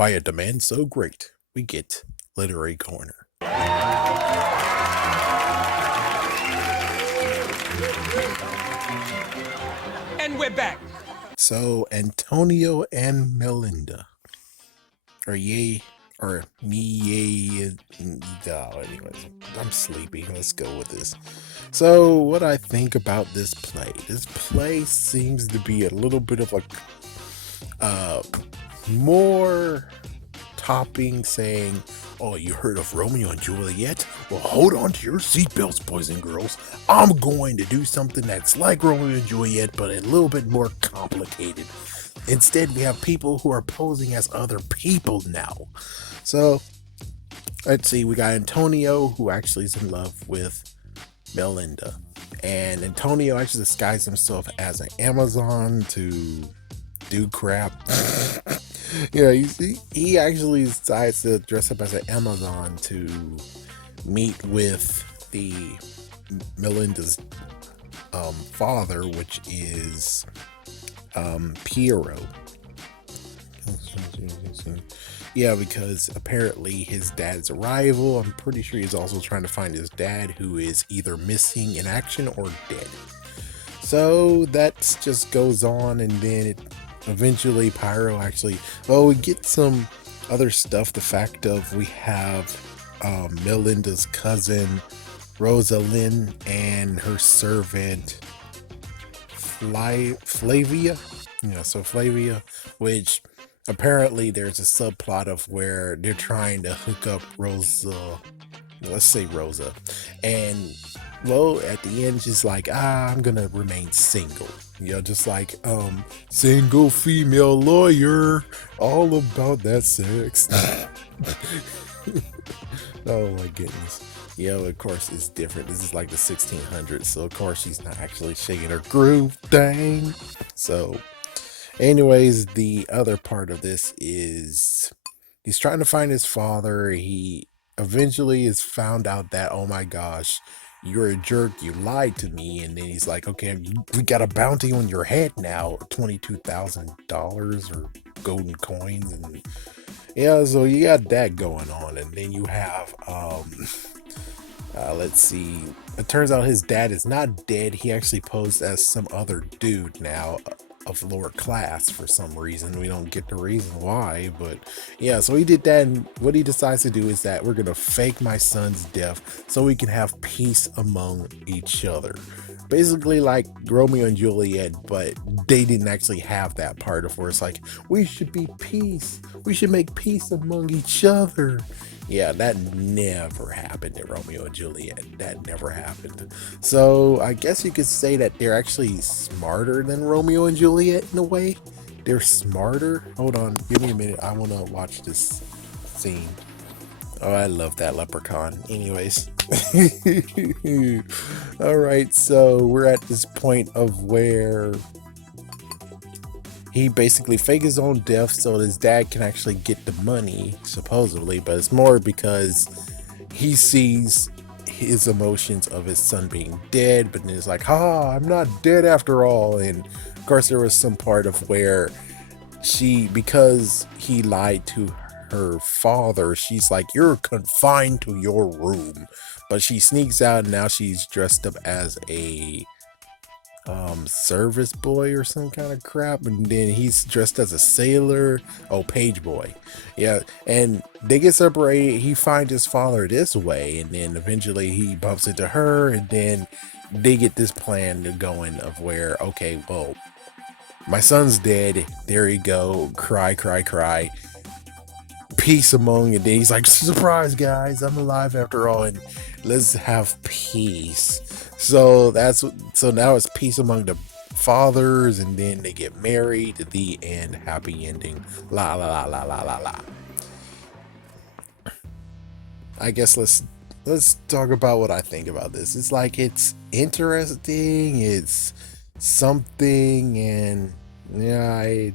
By a demand so great, we get Literary Corner. And we're back. So, Antonio and Melinda. Or yay, or me, yay, no, anyways, I'm sleepy. Let's go with this. So, what I think about this play. This play seems to be a little bit of a more topping saying, oh, you heard of Romeo and Juliet? Well, hold on to your seatbelts, boys and girls. I'm going to do something that's like Romeo and Juliet, but a little bit more complicated. Instead, we have people who are posing as other people now. So, let's see, we got Antonio, who actually is in love with Melinda. And Antonio actually disguised himself as an Amazon to do crap. Yeah, you see, he actually decides to dress up as an Amazon to meet with the Melinda's father, which is Piero. Yeah, because apparently his dad's a rival. I'm pretty sure he's also trying to find his dad, who is either missing in action or dead. So that just goes on, and then it eventually Pyro actually, well, we get some other stuff. The fact of we have Melinda's cousin Rosalind and her servant Flavia. Yeah, so Flavia, which apparently there's a subplot of where they're trying to hook up Rosa, let's say Rosa, and well, at the end she's like, I'm gonna remain single, you know, just like single female lawyer, all about that sex. Oh my goodness. Of course it's different. This is like the 1600s, so of course she's not actually shaking her groove thing. So anyways, the other part of this is he's trying to find his father. He eventually is found out that, oh my gosh, you're a jerk, you lied to me. And then he's like, okay, we got a bounty on your head now, $22,000 or golden coins. And yeah, so you got that going on. And then you have let's see, it turns out his dad is not dead. He actually posed as some other dude now of lower class for some reason. We don't get the reason why, but yeah, so he did that. And what he decides to do is that we're gonna fake my son's death so we can have peace among each other, basically like Romeo and Juliet, but they didn't actually have that part of where it's like, we should be peace, we should make peace among each other. Yeah, that never happened in Romeo and Juliet. That never happened. So I guess you could say that they're actually smarter than Romeo and Juliet in a way. They're smarter. Hold on, give me a minute. I want to watch this scene. Oh, I love that leprechaun. Anyways. All right, so we're at this point of where he basically faked his own death so his dad can actually get the money, supposedly, but it's more because he sees his emotions of his son being dead, but then it's like, I'm not dead after all. And of course there was some part of where because he lied to her father, she's like, you're confined to your room, but she sneaks out and now she's dressed up as a service boy or some kind of crap, and then he's dressed as a sailor, page boy. Yeah, and they get separated. He finds his father this way, and then eventually he bumps into her, and then they get this plan going of where, okay, well, my son's dead, there you go, cry, peace among, and then he's like, surprise guys, I'm alive after all, and let's have peace. So now it's peace among the fathers, and then they get married, the end, happy ending, la la la la la la la. I guess let's talk about what I think about this. It's like, it's interesting, it's something, and yeah,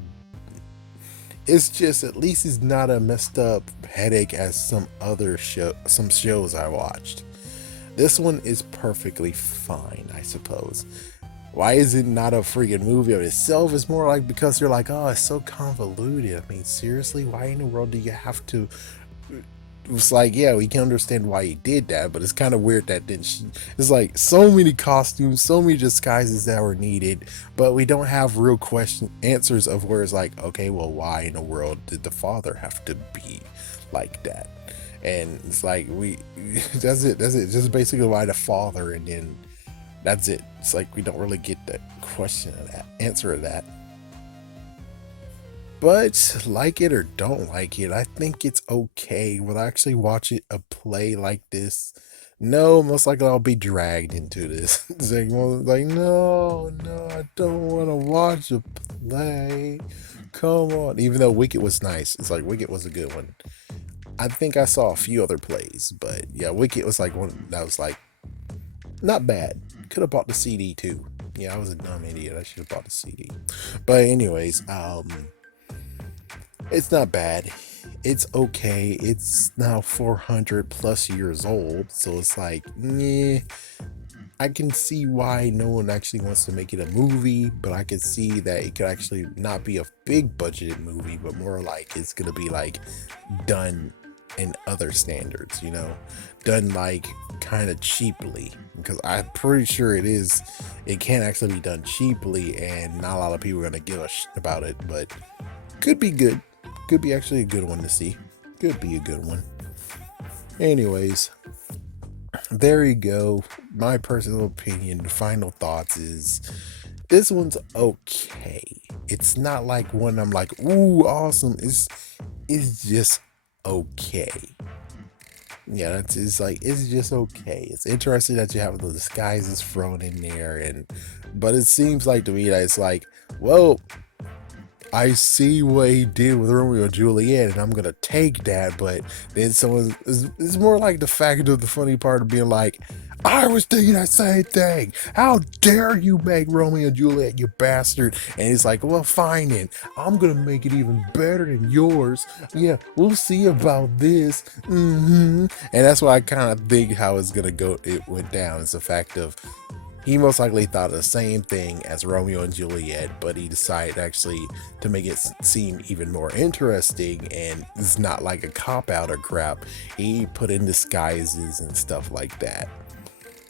it's just, at least it's not a messed up headache as some shows I watched. This one is perfectly fine, I suppose. Why is it not a freaking movie of itself? It's more like because you're like, oh, it's so convoluted. I mean, seriously, why in the world do you have to? It's like, yeah, we can understand why he did that, but it's kind of weird that didn't she, it's like so many costumes, so many disguises that were needed, but we don't have real question answers of where it's like, okay, well, why in the world did the father have to be like that? And it's like we that's it just basically why the father, and then that's it. It's like we don't really get the question of that answer of that. But like it or don't like it, I think it's okay. Will I actually watch it a play like this? No, most likely I'll be dragged into this. It's like, no, no, I don't want to watch a play. Come on. Even though Wicked was nice, it's like Wicked was a good one. I think I saw a few other plays, but yeah, Wicked was like one that was like not bad. Could have bought the CD too. Yeah, I was a dumb idiot. I should have bought the CD. But anyways, it's not bad. It's okay. It's now 400 plus years old, so it's like, yeah, I can see why no one actually wants to make it a movie, but I can see that it could actually not be a big budgeted movie, but more like it's gonna be like done in other standards, done like kind of cheaply, because I'm pretty sure it can actually be done cheaply, and not a lot of people are gonna give a shit about it, but could be good. Could be actually a good one to see. Could be a good one. Anyways, there you go. My personal opinion, the final thoughts is this one's okay. It's not like one I'm like, ooh, awesome. It's just okay. Yeah, it's just okay. It's interesting that you have the disguises thrown in there, but it seems like to me that it's like, well, I see what he did with Romeo and Juliet, and I'm gonna take that. But then someone it's more like the fact of the funny part of being like, I was thinking that same thing. How dare you make Romeo and Juliet, you bastard? And he's like, well, fine then. I'm gonna make it even better than yours. Yeah, we'll see about this. And that's why I kind of think how it's gonna go. It went down. It's the fact of he most likely thought of the same thing as Romeo and Juliet, but he decided actually to make it seem even more interesting, and it's not like a cop out or crap. He put in disguises and stuff like that.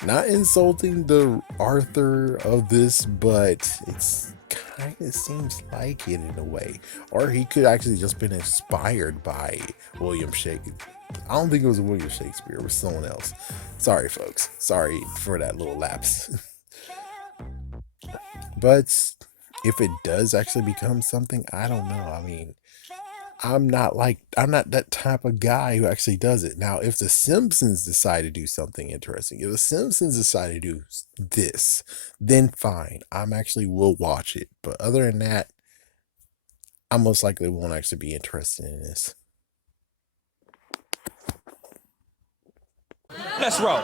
Not insulting the Arthur of this, but it's kind of seems like it in a way. Or he could actually just been inspired by William Shakespeare. I don't think it was William Shakespeare, it was someone else. Sorry, folks. Sorry for that little lapse. But if it does actually become something, I don't know. I mean, I'm not that type of guy who actually does it. Now, if the Simpsons decide to do something interesting, if the Simpsons decide to do this, then fine. I'm actually will watch it. But other than that, I most likely won't actually be interested in this. Let's roll.